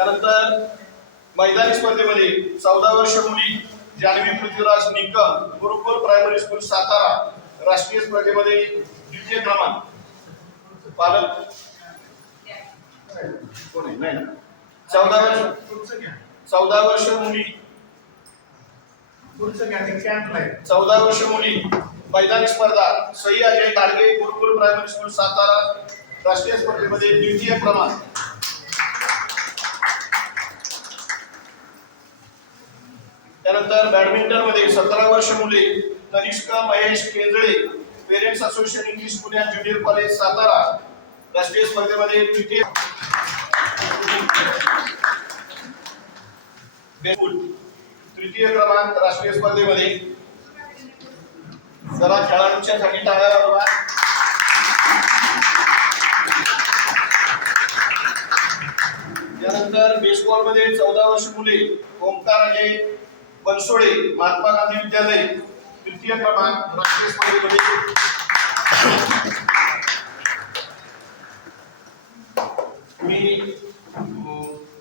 त्यानंतर मैदानी स्पर्धेमध्ये चौदा वर्ष मुली जान्हवी पृथ्वीराज निकम गुरुकुल प्रायमरी स्कूल सातारा राष्ट्रीय स्पर्धेमध्ये द्वितीय क्रमांक. पालक. नाही ना? चौदा वर्ष. चौदा वर्ष मुली. चौदा वर्ष मुली. मैदानी स्पर्धा. सई अजय गाडगे गुरुकुल प्रायमरी स्कूल सातारा राष्ट्रीय स्पर्धेमध्ये द्वितीय क्रमांक. त्यानंतर बॅडमिंटनमध्ये सतरा वर्ष मुले Tanishka Mahesh Kenjale parents association English पुण्यात ज्युनियर कॉलेज सातारा राष्ट्रीय स्पर्धेमध्ये तृतीय तृतीय क्रमांक राष्ट्रीय स्पर्धेमध्ये. जरा खेळाडूच्या साठी टाळा बाबा त्यानंतर बेसबॉलमध्ये चौदा वर्ष मुले ओंकार अजय बनसोडे महात्मा गांधी विद्यालय तृतीय क्रमांक राष्ट्रीय स्पर्धेमध्ये मी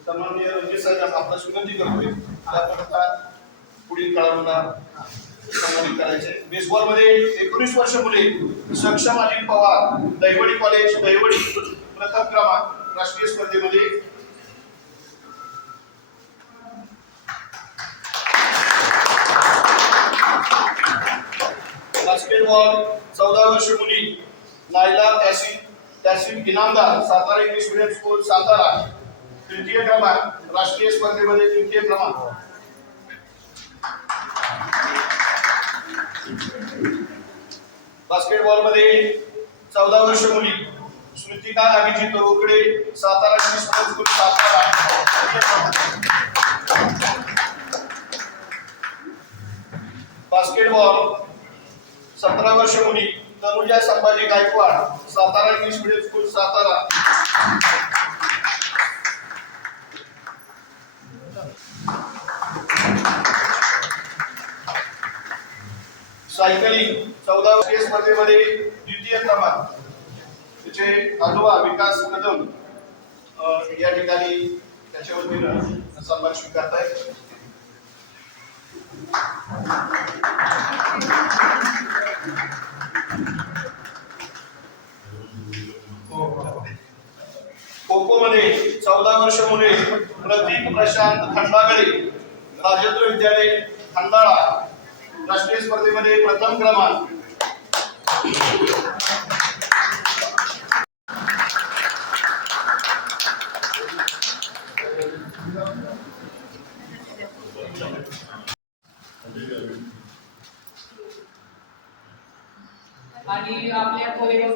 सन्माननीय रणजित साहेब आपला विनंती करतोय. त्याकरता पुढील काळाला सन्मानित करायचे बेसबॉलमध्ये एकोणीस वर्ष मुले सक्षम अनिल पवार दैवडी कॉलेज दैवडी प्रथम क्रमांक राष्ट्रीय स्पर्धेमध्ये पॉल चौदा वर्ष मुली Naila Tahsil Tahsil Inamdar Satara English medium school Satara. तृतीय क्रमांक राष्ट्रीय स्पर्धेमध्ये तृतीय क्रमांक. बास्केटबॉलमध्ये चौदा वर्ष मुली Smritika Abhijit Rokade Satara English medium school Satara तृतीय क्रमांक. बास्केटबॉल सतरा मुली Tanuja Sambhaji Gaikwad Satara English medium school Satara. Cycling चौदा वर्षीय स्पर्धेमध्ये द्वितीय क्रमांक. त्याचे आजोबा विकास कदम या ठिकाणी त्याच्या वतीनं सन्मान स्वीकारतायत. मध्ये चौदा वर्ष मुले प्रतीक प्रशांत खंडागळे राजेंद्र विद्यालय खंडाळा राष्ट्रीय स्पर्धेमध्ये प्रथम क्रमांक. आणि आपल्या कोरेगाव